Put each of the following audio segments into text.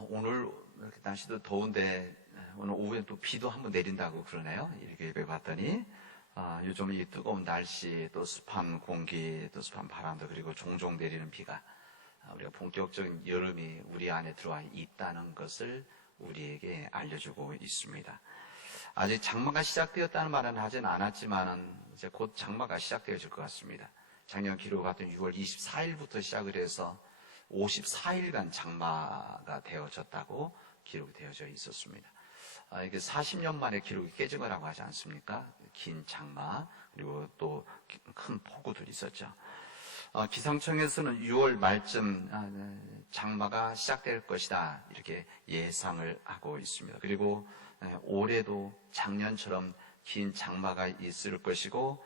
오늘 이렇게 날씨도 더운데 오늘 오후에 또 비도 한번 내린다고 그러네요. 이렇게 예배 봤더니 요즘 이 뜨거운 날씨, 또 습한 공기, 또 습한 바람도, 그리고 종종 내리는 비가 우리가 본격적인 여름이 우리 안에 들어와 있다는 것을 우리에게 알려주고 있습니다. 아직 장마가 시작되었다는 말은 하진 않았지만은 이제 곧 장마가 시작되어질 것 같습니다. 작년 기록 같은 6월 24일부터 시작을 해서 54일간 장마가 되어졌다고 기록이 되어져 있었습니다. 이게 40년 만에 기록이 깨진 거라고 하지 않습니까? 긴 장마, 그리고 또 큰 폭우들이 있었죠. 기상청에서는 6월 말쯤 장마가 시작될 것이다, 이렇게 예상을 하고 있습니다. 그리고 올해도 작년처럼 긴 장마가 있을 것이고,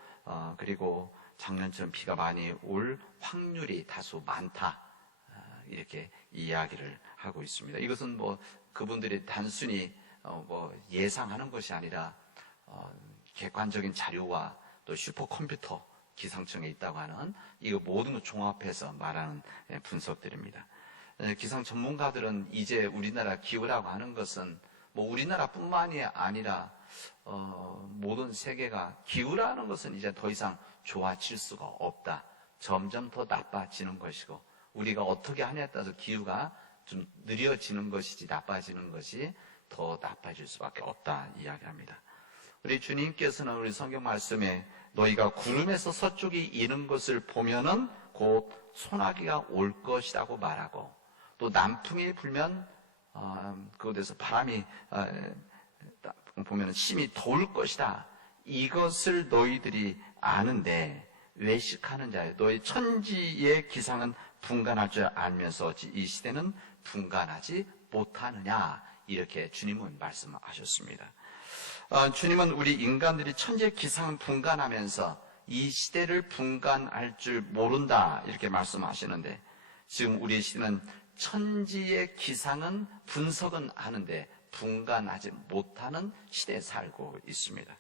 그리고 작년처럼 비가 많이 올 확률이 다소 많다, 이렇게 이야기를 하고 있습니다. 이것은 그분들이 단순히 예상하는 것이 아니라 객관적인 자료와 또 슈퍼컴퓨터, 기상청에 있다고 하는 이거 모든 걸 종합해서 말하는 분석들입니다. 기상 전문가들은 이제 우리나라 기후라고 하는 것은 우리나라뿐만이 아니라 모든 세계가 기후라는 것은 이제 더 이상 좋아질 수가 없다, 점점 더 나빠지는 것이고, 우리가 어떻게 하냐에 따라서 기후가 좀 느려지는 것이지 나빠지는 것이 더 나빠질 수밖에 없다 이야기합니다. 우리 주님께서는 우리 성경 말씀에 너희가 구름에서 서쪽이 이는 것을 보면은 곧 소나기가 올 것이라고 말하고, 또 남풍이 불면 그곳에서 바람이 보면 심히 더울 것이다, 이것을 너희들이 아는데 외식하는 자여, 너희 천지의 기상은 분간할 줄 알면서 이 시대는 분간하지 못하느냐, 이렇게 주님은 말씀하셨습니다. 주님은 우리 인간들이 천지의 기상을 분간하면서 이 시대를 분간할 줄 모른다, 이렇게 말씀하시는데, 지금 우리 시대는 천지의 기상은 분석은 하는데 분간하지 못하는 시대에 살고 있습니다.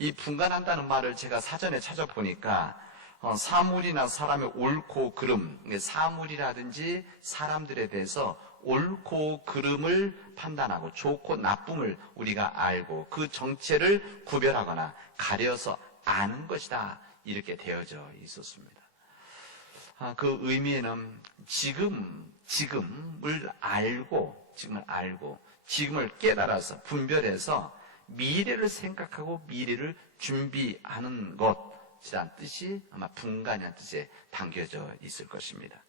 이 분간한다는 말을 제가 사전에 찾아보니까 사물이나 사람의 옳고 그름, 사물이라든지 사람들에 대해서 옳고 그름을 판단하고 좋고 나쁨을 우리가 알고 그 정체를 구별하거나 가려서 아는 것이다, 이렇게 되어져 있었습니다. 그 의미에는 지금을 알고 지금을 깨달아서 분별해서 미래를 생각하고 미래를 준비하는 것이란 뜻이 아마 분간이라는 뜻에 담겨져 있을 것입니다.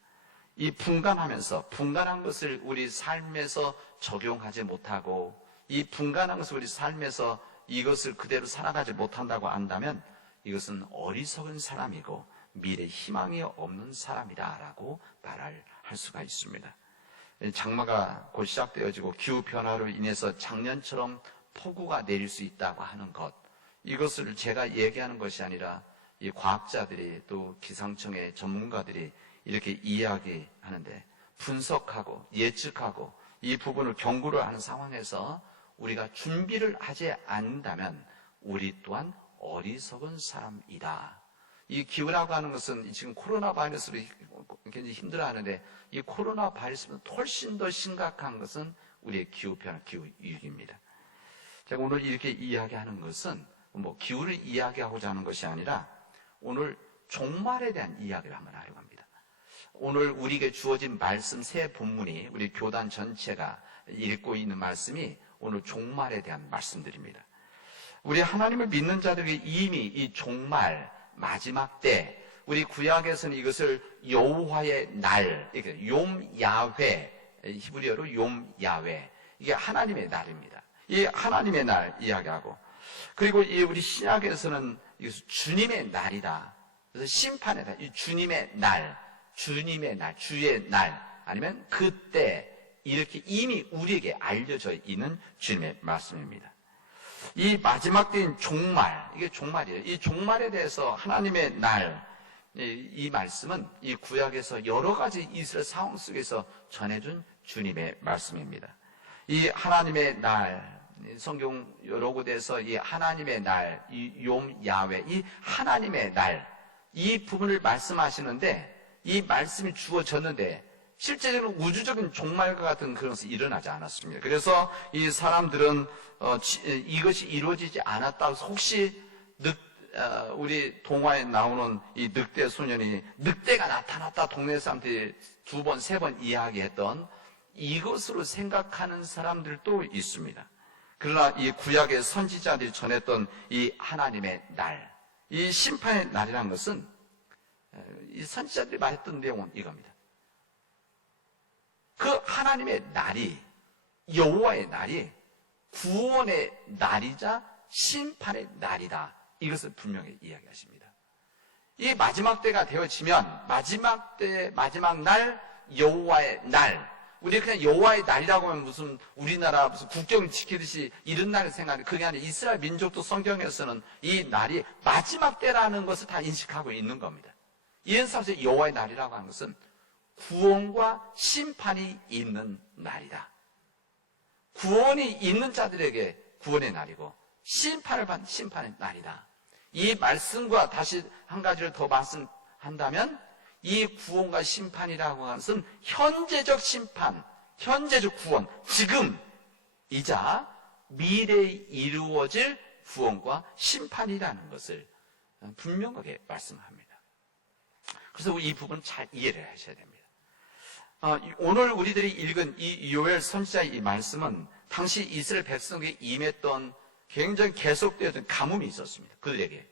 이 분간한 것을 우리 삶에서 적용하지 못하고, 이 분간한 것을 우리 삶에서 이것을 그대로 살아가지 못한다고 한다면 이것은 어리석은 사람이고 미래 희망이 없는 사람이다라고 말할 수가 있습니다. 장마가 곧 시작되어지고 기후변화로 인해서 작년처럼 폭우가 내릴 수 있다고 하는 것, 이것을 제가 얘기하는 것이 아니라 이 과학자들이 또 기상청의 전문가들이 이렇게 이야기하는데, 분석하고 예측하고 이 부분을 경고를 하는 상황에서 우리가 준비를 하지 않는다면 우리 또한 어리석은 사람이다. 이 기후라고 하는 것은 지금 코로나 바이러스로 굉장히 힘들어하는데, 이 코로나 바이러스보다 훨씬 더 심각한 것은 우리의 기후변화, 기후위기입니다. 제가 오늘 이렇게 이야기하는 것은 기후를 이야기하고자 하는 것이 아니라 오늘 종말에 대한 이야기를 한번 하려고 합니다. 오늘 우리에게 주어진 말씀 세 본문이, 우리 교단 전체가 읽고 있는 말씀이 오늘 종말에 대한 말씀들입니다. 우리 하나님을 믿는 자들에게 이미 이 종말, 마지막 때, 우리 구약에서는 이것을 여호와의 날, 욤 야훼, 히브리어로 욤 야훼, 이게 하나님의 날입니다. 이 하나님의 날 이야기하고, 그리고 우리 신약에서는 이것을 주님의 날이다. 그래서 심판의 날, 이 주님의 날, 주의 날, 아니면 그때, 이렇게 이미 우리에게 알려져 있는 주님의 말씀입니다. 이 마지막 때인 종말, 이게 종말이에요. 이 종말에 대해서 하나님의 날, 이 말씀은 이 구약에서 여러 가지 이스라엘 상황 속에서 전해준 주님의 말씀입니다. 이 하나님의 날, 성경 여러 곳에서 이 하나님의 날, 이 욤 야훼, 이 하나님의 날, 이 부분을 말씀하시는데, 이 말씀이 주어졌는데 실제적으로 우주적인 종말과 같은 그런 것이 일어나지 않았습니다. 그래서 이 사람들은 이것이 이루어지지 않았다고 해서 혹시 우리 동화에 나오는 이 늑대 소년이 늑대가 나타났다 동네 사람들이 2번, 3번 이야기했던 이것으로 생각하는 사람들도 있습니다. 그러나 이 구약의 선지자들이 전했던 이 하나님의 날, 이 심판의 날이라는 것은 이 선지자들이 말했던 내용은 이겁니다. 그 하나님의 날이, 여호와의 날이 구원의 날이자 심판의 날이다. 이것을 분명히 이야기하십니다. 이 마지막 때가 되어지면 마지막 때, 마지막 날, 여호와의 날. 우리 그냥 여호와의 날이라고 하면 무슨 우리나라 무슨 국경을 지키듯이 이런 날을 생각하는데 그게 아니라 이스라엘 민족도 성경에서는 이 날이 마지막 때라는 것을 다 인식하고 있는 겁니다. 이런 사람에서 여호와의 날이라고 하는 것은 구원과 심판이 있는 날이다. 구원이 있는 자들에게 구원의 날이고 심판을 받는 심판의 날이다. 이 말씀과 다시 한 가지를 더 말씀한다면 이 구원과 심판이라고 하는 것은 현재적 심판, 현재적 구원, 지금이자 미래에 이루어질 구원과 심판이라는 것을 분명하게 말씀합니다. 그래서 이 부분 잘 이해를 하셔야 됩니다. 오늘 우리들이 읽은 이 요엘 선지자의 이 말씀은 당시 이스라엘 백성에게 임했던 굉장히 계속되었던 가뭄이 있었습니다. 그들에게.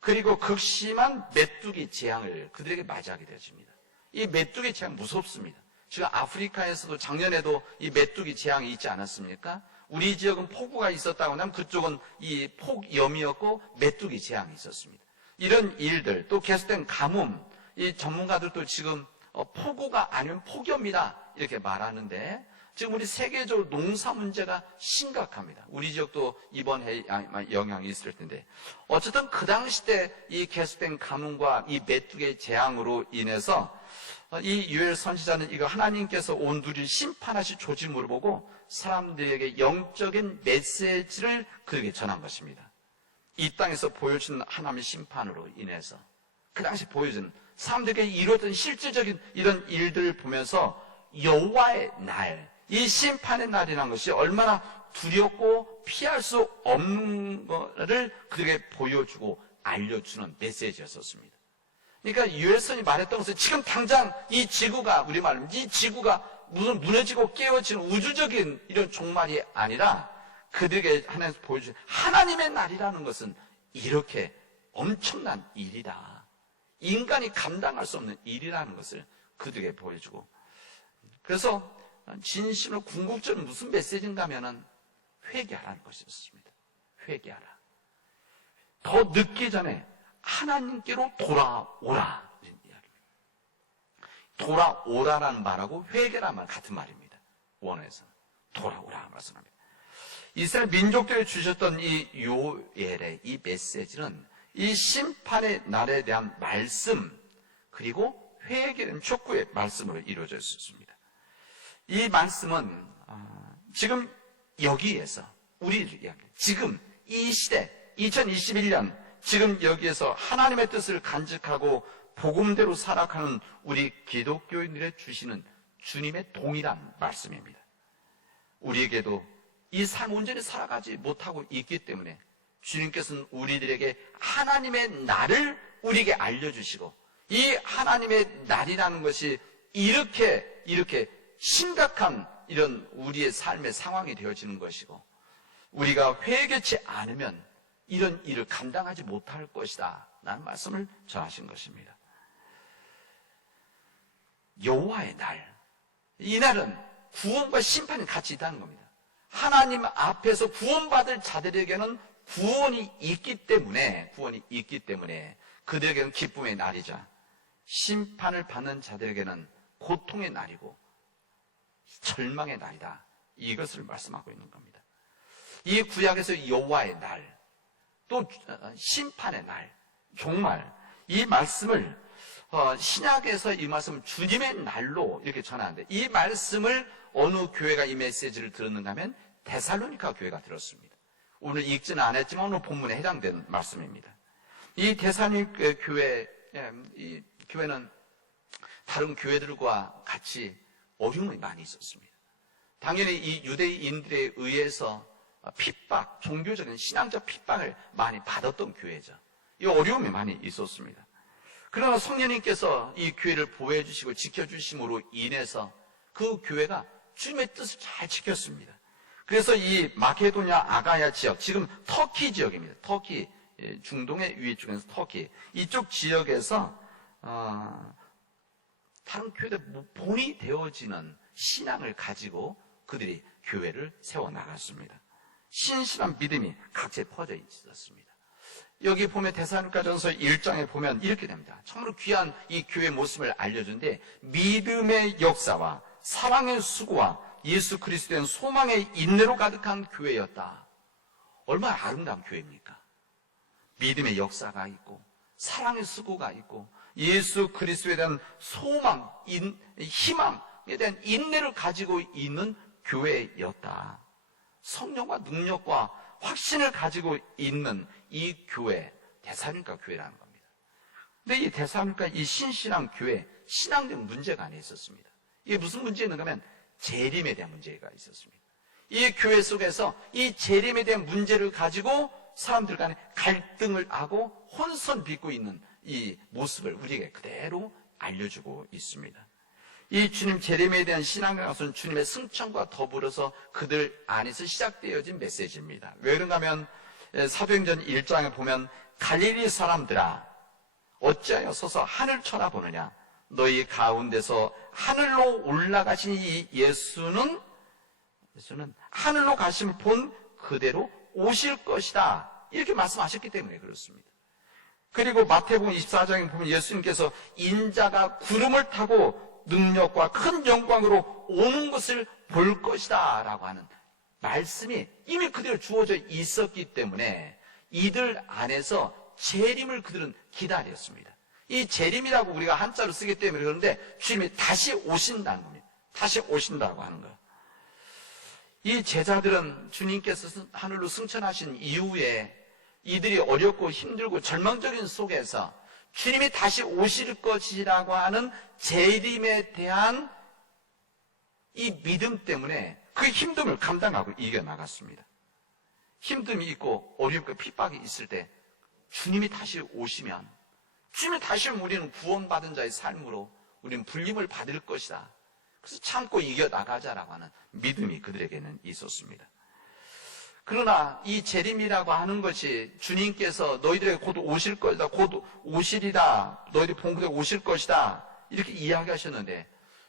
그리고 극심한 메뚜기 재앙을 그들에게 맞이하게 되어집니다. 이 메뚜기 재앙 무섭습니다. 지금 아프리카에서도 작년에도 이 메뚜기 재앙이 있지 않았습니까? 우리 지역은 폭우가 있었다고 하면 그쪽은 이 폭염이었고 메뚜기 재앙이 있었습니다. 이런 일들, 또 계속된 가뭄, 이 전문가들도 지금 폭우가 아니면 폭염이다 이렇게 말하는데 지금 우리 세계적으로 농사 문제가 심각합니다. 우리 지역도 이번 해에 영향이 있을 텐데 어쨌든 그 당시 때 이 계속된 가뭄과 이 메뚜기의 재앙으로 인해서 이 요엘 선지자는 이거 하나님께서 온두리를 심판하실 조짐을 보고 사람들에게 영적인 메시지를 그에게 전한 것입니다. 이 땅에서 보여주는 하나님의 심판으로 인해서 그 당시 보여준 사람들에게 이루어진 실질적인 이런 일들을 보면서 여호와의 날, 이 심판의 날이라는 것이 얼마나 두렵고 피할 수 없는 것을 그들에게 보여주고 알려주는 메시지였었습니다. 그러니까 요엘선이 말했던 것은 지금 당장 이 지구가, 우리 말로 이 지구가 무슨 무너지고 깨어지는 우주적인 이런 종말이 아니라 그들에게 하나님께서 보여주신 하나님의 날이라는 것은 이렇게 엄청난 일이다. 인간이 감당할 수 없는 일이라는 것을 그들에게 보여주고, 그래서 진심으로 궁극적으로 무슨 메시지인가 하면은 회개하라는 것이었습니다. 회개하라. 더 늦기 전에 하나님께로 돌아오라. 이런 이야기입니다. 돌아오라라는 말하고 회개라는 말 같은 말입니다. 원어에서는 돌아오라 말씀합니다. 이스라엘 민족들이 주셨던 이 요엘의 이 메시지는 이 심판의 날에 대한 말씀, 그리고 회개는 촉구의 말씀으로 이루어져 있었습니다. 이 말씀은 지금 여기에서 우리를 이야기합니다. 지금 이 시대 2021년 지금 여기에서 하나님의 뜻을 간직하고 복음대로 살아가는 우리 기독교인들의 주시는 주님의 동일한 말씀입니다. 우리에게도 이 삶 온전히 살아가지 못하고 있기 때문에 주님께서는 우리들에게 하나님의 날을 우리에게 알려주시고, 이 하나님의 날이라는 것이 이렇게 심각한 이런 우리의 삶의 상황이 되어지는 것이고, 우리가 회개치 않으면 이런 일을 감당하지 못할 것이다 라는 말씀을 전하신 것입니다. 여호와의 날, 이 날은 구원과 심판이 같이 있다는 겁니다. 하나님 앞에서 구원받을 자들에게는 구원이 있기 때문에 그들에게는 기쁨의 날이자, 심판을 받는 자들에게는 고통의 날이고 절망의 날이다, 이것을 말씀하고 있는 겁니다. 이 구약에서 여호와의 날, 또 심판의 날, 종말, 이 말씀을 신약에서 이 말씀을 주님의 날로 이렇게 전하는데, 이 말씀을 어느 교회가 이 메시지를 들었는가 하면 데살로니가 교회가 들었습니다. 오늘 읽지는 않았지만 오늘 본문에 해당되는 말씀입니다. 이 데살로니가 교회, 이 교회는 다른 교회들과 같이 어려움이 많이 있었습니다. 당연히 이 유대인들에 의해서 핍박, 종교적인 신앙적 핍박을 많이 받았던 교회죠. 이 어려움이 많이 있었습니다. 그러나 성령님께서 이 교회를 보호해 주시고 지켜주심으로 인해서 그 교회가 주님의 뜻을 잘 지켰습니다. 그래서 이 마케도냐 아가야 지역, 지금 터키 지역입니다. 터키, 중동의 위쪽에서 터키, 이쪽 지역에서 다른 교회들 본이 되어지는 신앙을 가지고 그들이 교회를 세워나갔습니다. 신실한 믿음이 각지에 퍼져 있었습니다. 여기 보면 데살로니가전서 1장에 보면 이렇게 됩니다. 참으로 귀한 이 교회의 모습을 알려준데, 믿음의 역사와 사랑의 수고와 예수 그리스도의 소망의 인내로 가득한 교회였다. 얼마나 아름다운 교회입니까? 믿음의 역사가 있고 사랑의 수고가 있고 예수 그리스도에 대한 소망, 희망에 대한 인내를 가지고 있는 교회였다. 성령과 능력과 확신을 가지고 있는 이 교회, 데살로니가 교회라는 겁니다. 근데 이 데살로니가 이 신실한 교회, 신앙적 문제가 안에 있었습니다. 이게 무슨 문제였는가 하면 재림에 대한 문제가 있었습니다. 이 교회 속에서 이 재림에 대한 문제를 가지고 사람들 간에 갈등을 하고 혼선 빚고 있는 이 모습을 우리에게 그대로 알려주고 있습니다. 이 주님 재림에 대한 신앙과 가서는 주님의 승천과 더불어서 그들 안에서 시작되어진 메시지입니다. 왜 그런가 하면 사도행전 1장에 보면 갈릴리 사람들아 어찌하여 서서 하늘 쳐다보느냐, 너희 가운데서 하늘로 올라가신 이 예수는 하늘로 가심을 본 그대로 오실 것이다, 이렇게 말씀하셨기 때문에 그렇습니다. 그리고 마태복음 24장에 보면 예수님께서 인자가 구름을 타고 능력과 큰 영광으로 오는 것을 볼 것이다 라고 하는 말씀이 이미 그대로 주어져 있었기 때문에 이들 안에서 재림을 그들은 기다렸습니다. 이 재림이라고 우리가 한자로 쓰기 때문에 그런데 주님이 다시 오신다는 겁니다. 다시 오신다고 하는 거예요. 이 제자들은 주님께서 하늘로 승천하신 이후에 이들이 어렵고 힘들고 절망적인 속에서 주님이 다시 오실 것이라고 하는 재림에 대한 이 믿음 때문에 그 힘듦을 감당하고 이겨나갔습니다. 힘듦이 있고 어렵고 핍박이 있을 때 주님이 다시 오시면, 주님이 다시 오면 우리는 구원받은 자의 삶으로 우리는 불림을 받을 것이다. 그래서 참고 이겨나가자라고 하는 믿음이 그들에게는 있었습니다. 그러나 이 재림이라고 하는 것이 주님께서 너희들에게 곧 오실 것이다, 곧 오시리다, 너희들이 본 그대로 오실 것이다, 이렇게 이야기하셨는데,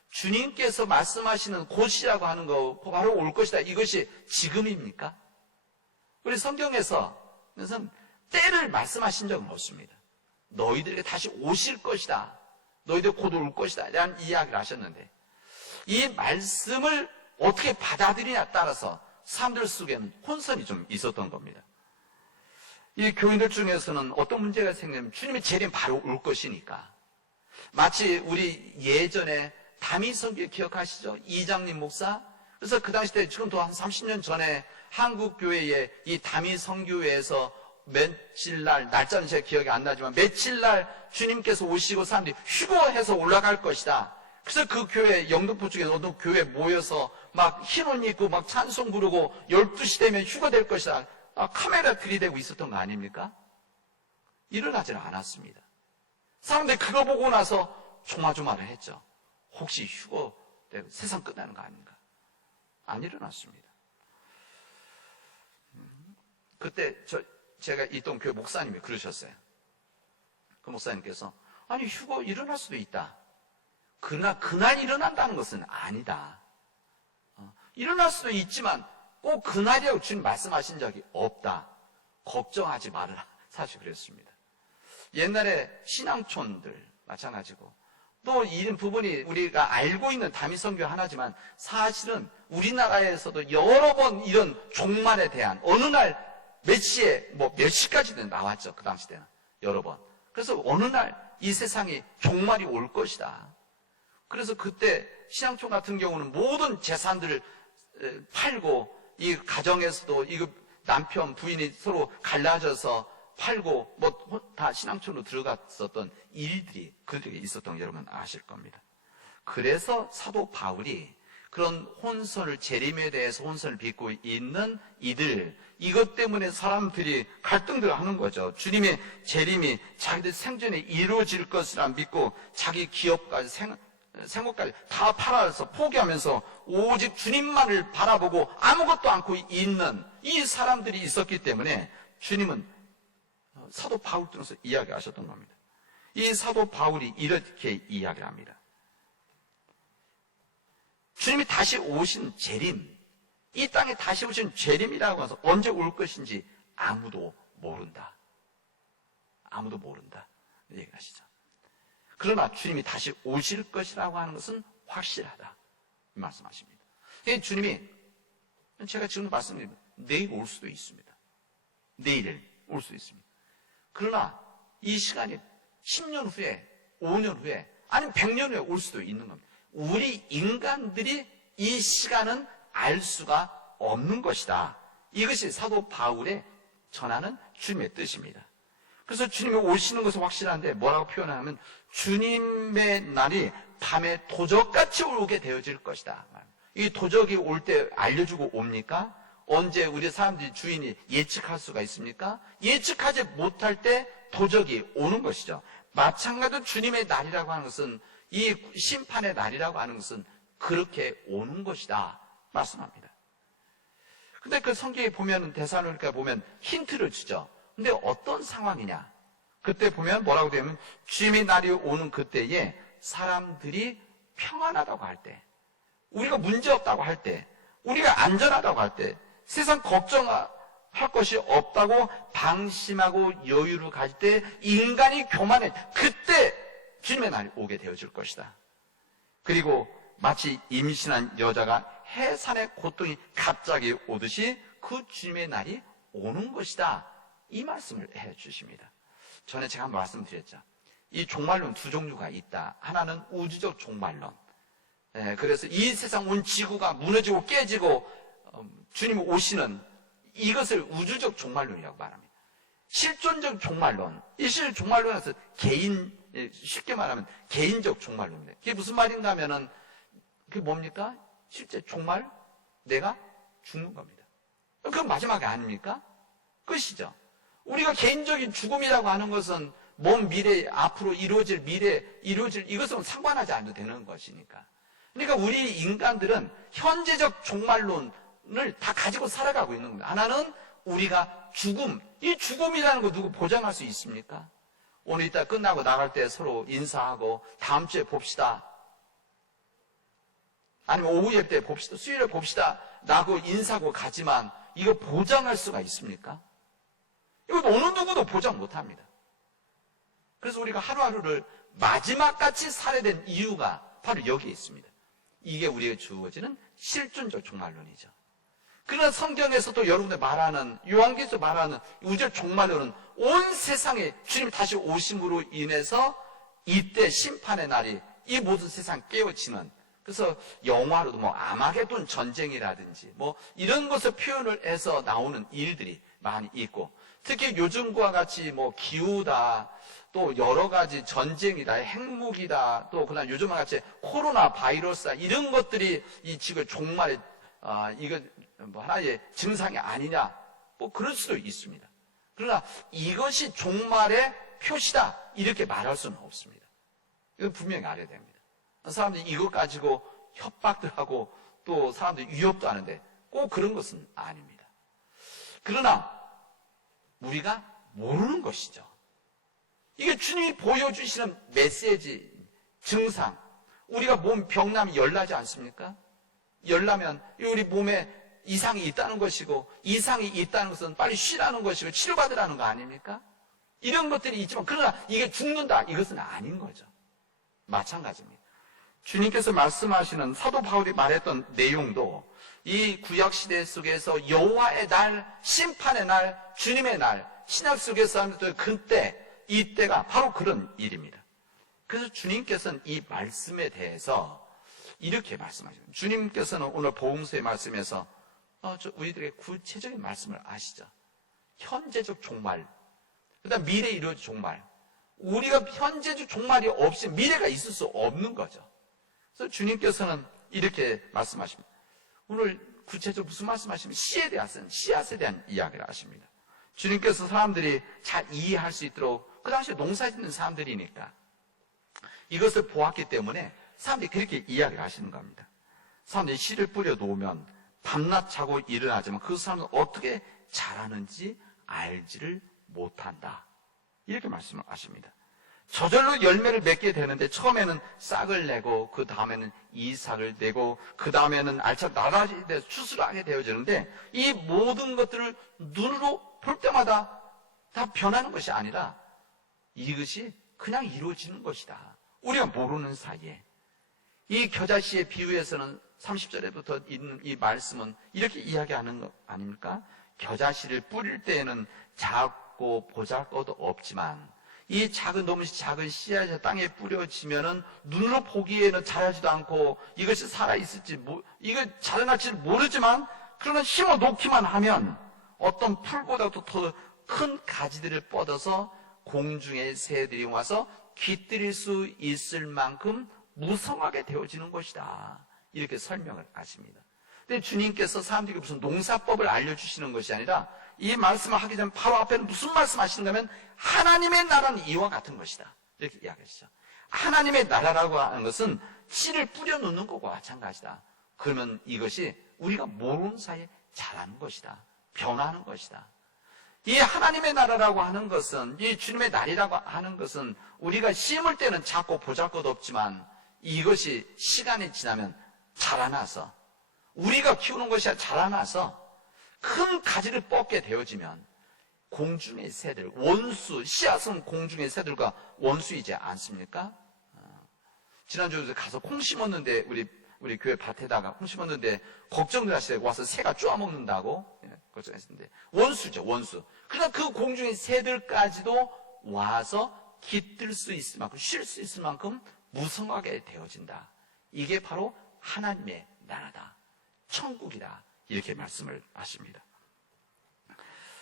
주님께서 말씀하시는 곧이라고 하는 거, 바로 올 것이다, 이것이 지금입니까? 우리 성경에서는 때를 말씀하신 적은 없습니다. 너희들에게 다시 오실 것이다, 너희들 곧 올 것이다 라는 이야기를 하셨는데, 이 말씀을 어떻게 받아들이냐에 따라서 사람들 속에는 혼선이 좀 있었던 겁니다. 이 교인들 중에서는 어떤 문제가 생기면 주님의 재림 바로 올 것이니까, 마치 우리 예전에 다미 선교 기억하시죠? 이장님 목사? 그래서 그 당시 때 지금도 한 30년 전에 한국 교회에 이 다미 선교회에서 며칠 날, 날짜는 제가 기억이 안 나지만 며칠 날 주님께서 오시고 사람들이 휴거해서 올라갈 것이다. 그래서 그 교회, 영등포 쪽에 어느 교회 모여서 막 흰옷 입고 막 찬송 부르고 12시 되면 휴거될 것이다. 카메라 들이대고 있었던 거 아닙니까? 일어나지는 않았습니다. 사람들이 그거 보고 나서 조마조마를 했죠. 혹시 휴거되고 세상 끝나는 거 아닌가? 안 일어났습니다. 그때 제가 있던 교회 목사님이 그러셨어요. 그 목사님께서 아니 휴거 일어날 수도 있다. 그러나 그날 일어난다는 것은 아니다. 일어날 수도 있지만 꼭 그날이라고 주님 말씀하신 적이 없다. 걱정하지 말아라. 사실 그랬습니다. 옛날에 신앙촌들 마찬가지고 또 이런 부분이 우리가 알고 있는 다미선교 하나지만 사실은 우리나라에서도 여러 번 이런 종말에 대한 어느 날 몇 시에 몇 시까지는 나왔죠. 그 당시 때는 여러 번. 그래서 어느 날 이 세상이 종말이 올 것이다. 그래서 그때 신앙촌 같은 경우는 모든 재산들을 팔고 이 가정에서도 이거 남편 부인이 서로 갈라져서 팔고 다 신앙촌으로 들어갔었던 일들이 그들에게 있었던 거 여러분 아실 겁니다. 그래서 사도 바울이 그런 혼선을, 재림에 대해서 혼선을 빚고 있는 이것 때문에 사람들이 갈등들을 하는 거죠. 주님의 재림이 자기들 생전에 이루어질 것이라 믿고 자기 기업까지 생업까지 다 팔아서 포기하면서 오직 주님만을 바라보고 아무것도 않고 있는 이 사람들이 있었기 때문에 주님은 사도 바울 통해서 이야기하셨던 겁니다. 이 사도 바울이 이렇게 이야기를 합니다. 주님이 다시 오신 재림, 이 땅에 다시 오신 재림이라고 해서 언제 올 것인지 아무도 모른다. 아무도 모른다. 얘기를 하시죠. 그러나 주님이 다시 오실 것이라고 하는 것은 확실하다. 말씀하십니다. 주님이, 제가 지금 말씀드립니다. 내일 올 수도 있습니다. 내일 올 수도 있습니다. 그러나 이 시간이 10년 후에, 5년 후에, 아니면 100년 후에 올 수도 있는 겁니다. 우리 인간들이 이 시간은 알 수가 없는 것이다. 이것이 사도 바울의 전하는 주님의 뜻입니다. 그래서 주님이 오시는 것은 확실한데 뭐라고 표현하면 주님의 날이 밤에 도적같이 오게 되어질 것이다. 이 도적이 올 때 알려주고 옵니까? 언제 우리 사람들이 주인이 예측할 수가 있습니까? 예측하지 못할 때 도적이 오는 것이죠. 마찬가지로 주님의 날이라고 하는 것은, 이 심판의 날이라고 하는 것은 그렇게 오는 것이다 말씀합니다. 근데 그 성경에 보면, 데살로니가 보면 힌트를 주죠. 근데 어떤 상황이냐? 그때 보면 뭐라고 되면 주님의 날이 오는 그때에 사람들이 평안하다고 할 때, 우리가 문제없다고 할 때, 우리가 안전하다고 할 때, 세상 걱정할 것이 없다고 방심하고 여유를 가질 때, 인간이 교만해, 그때 주님의 날이 오게 되어질 것이다. 그리고 마치 임신한 여자가 해산의 고통이 갑자기 오듯이 그 주님의 날이 오는 것이다. 이 말씀을 해 주십니다. 전에 제가 말씀드렸죠. 이 종말론 두 종류가 있다. 하나는 우주적 종말론. 그래서 이 세상 온 지구가 무너지고 깨지고 주님이 오시는 이것을 우주적 종말론이라고 말합니다. 실존적 종말론. 이 종말론에서 쉽게 말하면 개인적 종말론입니다. 그게 무슨 말인가 하면은, 그게 뭡니까? 실제 종말? 내가 죽는 겁니다. 그건 마지막이 아닙니까? 끝이죠. 우리가 개인적인 죽음이라고 하는 것은 먼 미래, 앞으로 이루어질 이것은 상관하지 않아도 되는 것이니까. 그러니까 우리 인간들은 현재적 종말론을 다 가지고 살아가고 있는 겁니다. 하나는 우리가 이 죽음이라는 거 누구 보장할 수 있습니까? 오늘 이따 끝나고 나갈 때 서로 인사하고 다음 주에 봅시다. 아니면 오후 예배 때 봅시다. 수요일에 봅시다. 라고 인사하고 가지만 이거 보장할 수가 있습니까? 이거 어느 누구도 보장 못합니다. 그래서 우리가 하루하루를 마지막같이 살아야 되는 이유가 바로 여기에 있습니다. 이게 우리에게 주어지는 실존적 종말론이죠. 그러나 성경에서도 여러분들 말하는, 요한계시에서 말하는 우주적 종말론은 온 세상에 주님이 다시 오심으로 인해서 이때 심판의 날이 이 모든 세상 깨어지는, 그래서 영화로도 아마게돈 전쟁이라든지 이런 것을 표현을 해서 나오는 일들이 많이 있고, 특히 요즘과 같이 기후다, 또 여러 가지 전쟁이다, 핵무기다, 또 그다음 요즘과 같이 코로나 바이러스다, 이런 것들이 이 지금 종말의 이거 하나의 증상이 아니냐, 그럴 수도 있습니다. 그러나 이것이 종말의 표시다, 이렇게 말할 수는 없습니다. 이건 분명히 알아야 됩니다. 사람들이 이것 가지고 협박들 하고 또 사람들이 위협도 하는데 꼭 그런 것은 아닙니다. 그러나 우리가 모르는 것이죠. 이게 주님이 보여주시는 메시지, 증상. 우리가 몸 병나면 열나지 않습니까? 열나면 우리 몸에 이상이 있다는 것이고, 이상이 있다는 것은 빨리 쉬라는 것이고 치료받으라는 거 아닙니까? 이런 것들이 있지만, 그러나 이게 죽는다, 이것은 아닌 거죠. 마찬가지입니다. 주님께서 말씀하시는, 사도 바울이 말했던 내용도 이 구약시대 속에서 여호와의 날, 심판의 날, 주님의 날, 신약 속에서 하는 그때, 이때가 바로 그런 일입니다. 그래서 주님께서는 이 말씀에 대해서 이렇게 말씀하십니다. 주님께서는 오늘 복음서의 말씀에서 우리들에게 구체적인 말씀을 아시죠. 현재적 종말, 그다음 미래에 이루어질 종말. 우리가 현재적 종말이 없이 미래가 있을 수 없는 거죠. 그래서 주님께서는 이렇게 말씀하십니다. 오늘 구체적으로 무슨 말씀하시면 씨앗에 대한 이야기를 하십니다. 주님께서 사람들이 잘 이해할 수 있도록 그 당시에 농사 짓는 사람들이니까 이것을 보았기 때문에 사람들이 그렇게 이야기를 하시는 겁니다. 사람들이 씨를 뿌려 놓으면 밤낮 자고 일어나지만 그 사람은 어떻게 자라는지 알지를 못한다. 이렇게 말씀을 하십니다. 저절로 열매를 맺게 되는데 처음에는 싹을 내고 그 다음에는 이삭을 내고 그 다음에는 알차게 나라지 돼서 추수를 하게 되어지는데 이 모든 것들을 눈으로 볼 때마다 다 변하는 것이 아니라 이것이 그냥 이루어지는 것이다. 우리가 모르는 사이에 이 겨자씨의 비유에서는 30절에부터 있는 이 말씀은 이렇게 이야기하는 거 아닙니까? 겨자씨를 뿌릴 때에는 작고 보잘것도 없지만 이 너무 작은 씨앗이 땅에 뿌려지면은 눈으로 보기에는 자라지도 않고 이것이 살아있을지, 이거 자라날지 모르지만 그러나 심어 놓기만 하면 어떤 풀보다도 더 큰 가지들을 뻗어서 공중의 새들이 와서 깃들일 수 있을 만큼 무성하게 되어지는 것이다. 이렇게 설명을 하십니다. 근데 주님께서 사람들에게 무슨 농사법을 알려주시는 것이 아니라 이 말씀을 하기 전 바로 앞에는 무슨 말씀 하시는가 하면 하나님의 나라는 이와 같은 것이다. 이렇게 이야기하시죠. 하나님의 나라라고 하는 것은 씨를 뿌려놓는 것과 마찬가지다. 그러면 이것이 우리가 모르는 사이에 자라는 것이다. 변하는 것이다. 이 하나님의 나라라고 하는 것은, 이 주님의 날이라고 하는 것은 우리가 심을 때는 작고 보잘것없지만 이것이 시간이 지나면 자라나서 우리가 키우는 것이 아니라 자라나서 큰 가지를 뻗게 되어지면 공중의 새들, 원수, 씨앗은 공중의 새들과 원수이지 않습니까? 지난주에 가서 콩 심었는데 우리 교회 밭에다가 콩 심었는데 걱정들 하시고 와서 새가 쪼아먹는다고 걱정했는데 원수죠, 원수. 그러나 그 공중의 새들까지도 와서 깃들 수 있을 만큼, 쉴 수 있을 만큼 무성하게 되어진다. 이게 바로 하나님의 나라다. 천국이다. 이렇게 말씀을 하십니다.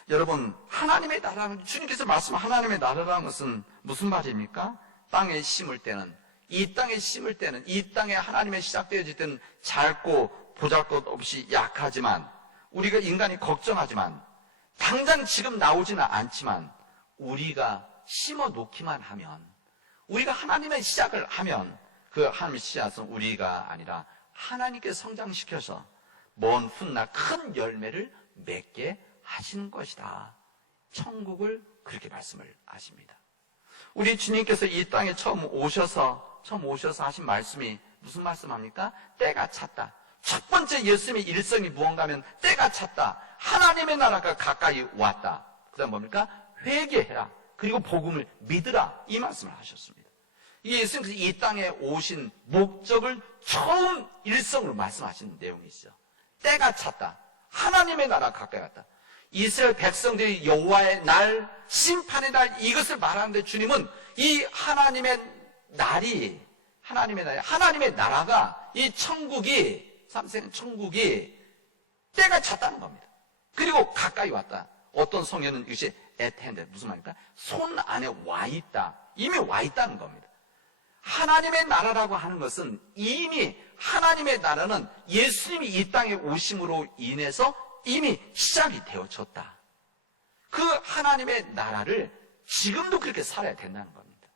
여러분, 하나님의 나라는, 주님께서 말씀한 하나님의 나라라는 것은 무슨 말입니까? 땅에 심을 때는, 이 땅에 심을 때는, 이 땅에 하나님의 시작되어질 때는 작고 보잘것 없이 약하지만, 우리가 인간이 걱정하지만, 당장 지금 나오지는 않지만, 우리가 심어 놓기만 하면, 우리가 하나님의 시작을 하면, 그 하나님의 씨앗은 우리가 아니라 하나님께 성장시켜서 먼 훗날 큰 열매를 맺게 하시는 것이다. 천국을 그렇게 말씀을 하십니다. 우리 주님께서 이 땅에 처음 오셔서 하신 말씀이 무슨 말씀합니까? 때가 찼다. 첫 번째 예수님의 일성이 무언가 하면 때가 찼다. 하나님의 나라가 가까이 왔다. 그 다음 뭡니까? 회개해라. 그리고 복음을 믿으라. 이 말씀을 하셨습니다. 예수님께서 이 땅에 오신 목적을 처음 일성으로 말씀하신 내용이죠. 때가 찼다. 하나님의 나라 가까이 왔다. 이스라엘 백성들이 여호와의 날, 심판의 날, 이것을 말하는데 주님은 이 하나님의 나라가, 이 천국이, 삼세는 천국이 때가 찼다는 겁니다. 그리고 가까이 왔다. 어떤 성경은 이것이 at hand, 무슨 말입니까? 손 안에 와 있다. 이미 와 있다는 겁니다. 하나님의 나라라고 하는 것은 이미 하나님의 나라는 예수님이 이 땅에 오심으로 인해서 이미 시작이 되어졌다. 그 하나님의 나라를 지금도 그렇게 살아야 된다는 겁니다.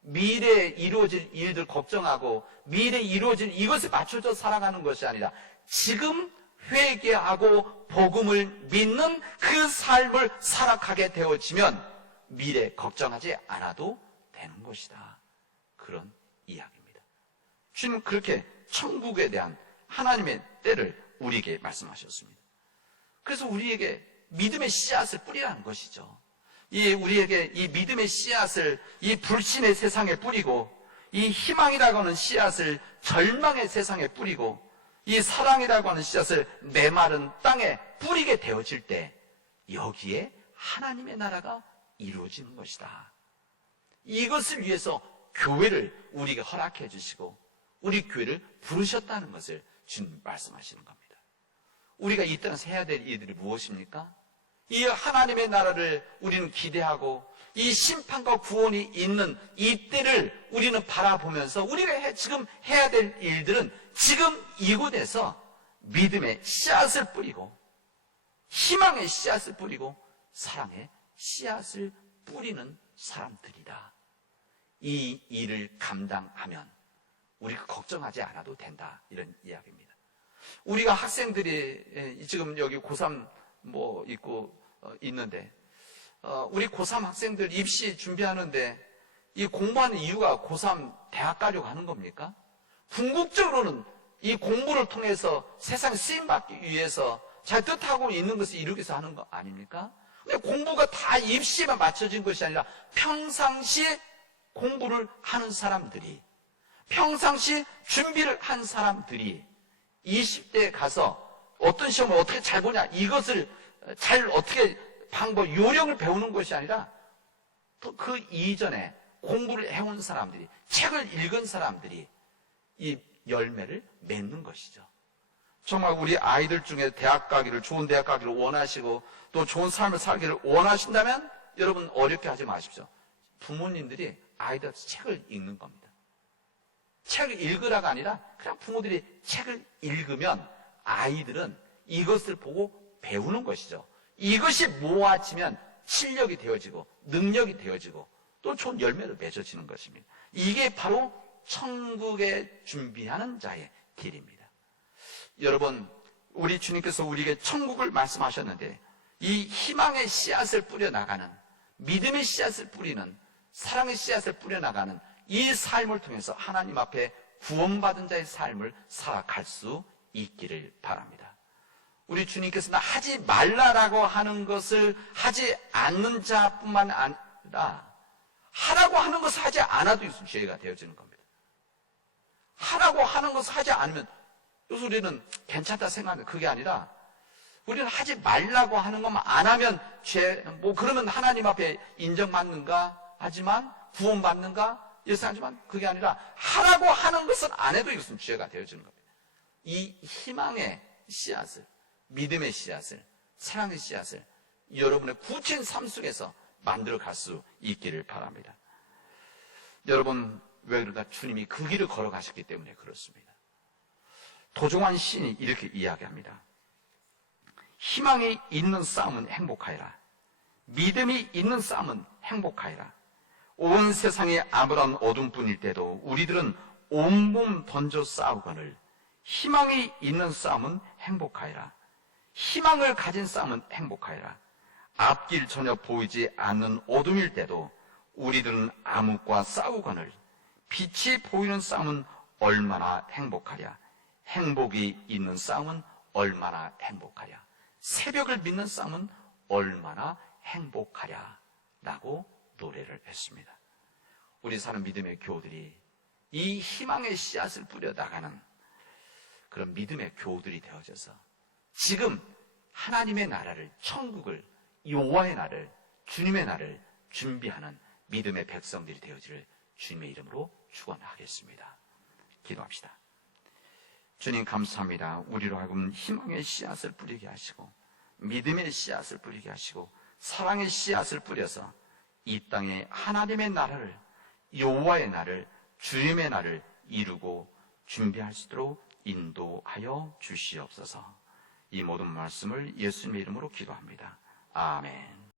미래에 이루어질 일들 걱정하고 미래에 이루어질 이것에 맞춰져 살아가는 것이 아니라 지금 회개하고 복음을 믿는 그 삶을 살아가게 되어지면 미래 걱정하지 않아도 되는 것이다. 그런 이야기입니다. 주님은 그렇게 천국에 대한 하나님의 때를 우리에게 말씀하셨습니다. 그래서 우리에게 믿음의 씨앗을 뿌리라는 것이죠. 우리에게 이 믿음의 씨앗을 이 불신의 세상에 뿌리고, 이 희망이라고 하는 씨앗을 절망의 세상에 뿌리고, 이 사랑이라고 하는 씨앗을 메마른 땅에 뿌리게 되어질 때 여기에 하나님의 나라가 이루어지는 것이다. 이것을 위해서 교회를 우리에게 허락해 주시고 우리 교회를 부르셨다는 것을 주님 말씀하시는 겁니다. 우리가 이 땅에서 해야 될 일들이 무엇입니까? 이 하나님의 나라를 우리는 기대하고 이 심판과 구원이 있는 이때를 우리는 바라보면서 우리가 지금 해야 될 일들은 지금 이곳에서 믿음의 씨앗을 뿌리고 희망의 씨앗을 뿌리고 사랑의 씨앗을 뿌리는 사람들이다. 이 일을 감당하면 우리가 걱정하지 않아도 된다. 이런 이야기입니다. 우리가 학생들이 지금 여기 고3 있는데 우리 고3 학생들 입시 준비하는데 이 공부하는 이유가 고3 대학 가려고 하는 겁니까? 궁극적으로는 이 공부를 통해서 세상 쓰임받기 위해서 자기 뜻하고 있는 것을 이루기 위해서 하는 거 아닙니까? 근데 공부가 다 입시에만 맞춰진 것이 아니라 평상시에 공부를 하는 사람들이, 평상시 준비를 한 사람들이 20대에 가서 어떤 시험을 어떻게 잘 보냐, 이것을 잘 어떻게 방법, 요령을 배우는 것이 아니라 또 그 이전에 공부를 해온 사람들이, 책을 읽은 사람들이 이 열매를 맺는 것이죠. 정말 우리 아이들 중에 대학 가기를, 좋은 대학 가기를 원하시고 또 좋은 삶을 살기를 원하신다면 여러분 어렵게 하지 마십시오. 부모님들이 아이들한테 책을 읽는 겁니다. 책을 읽으라가 아니라 그냥 부모들이 책을 읽으면 아이들은 이것을 보고 배우는 것이죠. 이것이 모아지면 실력이 되어지고 능력이 되어지고 또 좋은 열매를 맺어지는 것입니다. 이게 바로 천국에 준비하는 자의 길입니다. 여러분, 우리 주님께서 우리에게 천국을 말씀하셨는데 이 희망의 씨앗을 뿌려나가는, 믿음의 씨앗을 뿌리는, 사랑의 씨앗을 뿌려나가는 이 삶을 통해서 하나님 앞에 구원받은 자의 삶을 살아갈 수 있기를 바랍니다. 우리 주님께서는 하지 말라라고 하는 것을 하지 않는 자뿐만 아니라 하라고 하는 것을 하지 않아도 죄가 되어지는 겁니다. 하라고 하는 것을 하지 않으면 그래서 우리는 괜찮다 생각하는데 그게 아니라 우리는 하지 말라고 하는 것만 안 하면 그러면 하나님 앞에 인정받는가 하지만 구원받는가 이렇게 하지만 그게 아니라 하라고 하는 것은 안 해도 이것은 죄가 되어지는 겁니다. 이 희망의 씨앗을, 믿음의 씨앗을, 사랑의 씨앗을 여러분의 구체적인 삶 속에서 만들어 갈 수 있기를 바랍니다. 여러분, 왜 그럴까? 주님이 그 길을 걸어가셨기 때문에 그렇습니다. 도종환 시인이 이렇게 이야기합니다. 희망이 있는 싸움은 행복하여라. 믿음이 있는 싸움은 행복하여라. 온 세상에 아무런 어둠뿐일 때도 우리들은 온몸 던져 싸우거늘 희망이 있는 싸움은 행복하여라. 희망을 가진 싸움은 행복하여라. 앞길 전혀 보이지 않는 어둠일 때도 우리들은 암흑과 싸우거늘 빛이 보이는 싸움은 얼마나 행복하랴. 행복이 있는 싸움은 얼마나 행복하랴. 새벽을 믿는 싸움은 얼마나 행복하랴 라고 노래를 했습니다. 우리 사는 믿음의 교우들이 이 희망의 씨앗을 뿌려나가는 그런 믿음의 교우들이 되어져서 지금 하나님의 나라를, 천국을, 여호와의 나라를, 주님의 나라를 준비하는 믿음의 백성들이 되어지를 주님의 이름으로 축원하겠습니다. 기도합시다. 주님 감사합니다. 우리로 하여금 희망의 씨앗을 뿌리게 하시고 믿음의 씨앗을 뿌리게 하시고 사랑의 씨앗을 뿌려서 이 땅에 하나님의 나라를, 여호와의 나라를, 주님의 나라를 이루고 준비할 수 있도록 인도하여 주시옵소서. 이 모든 말씀을 예수님의 이름으로 기도합니다. 아멘.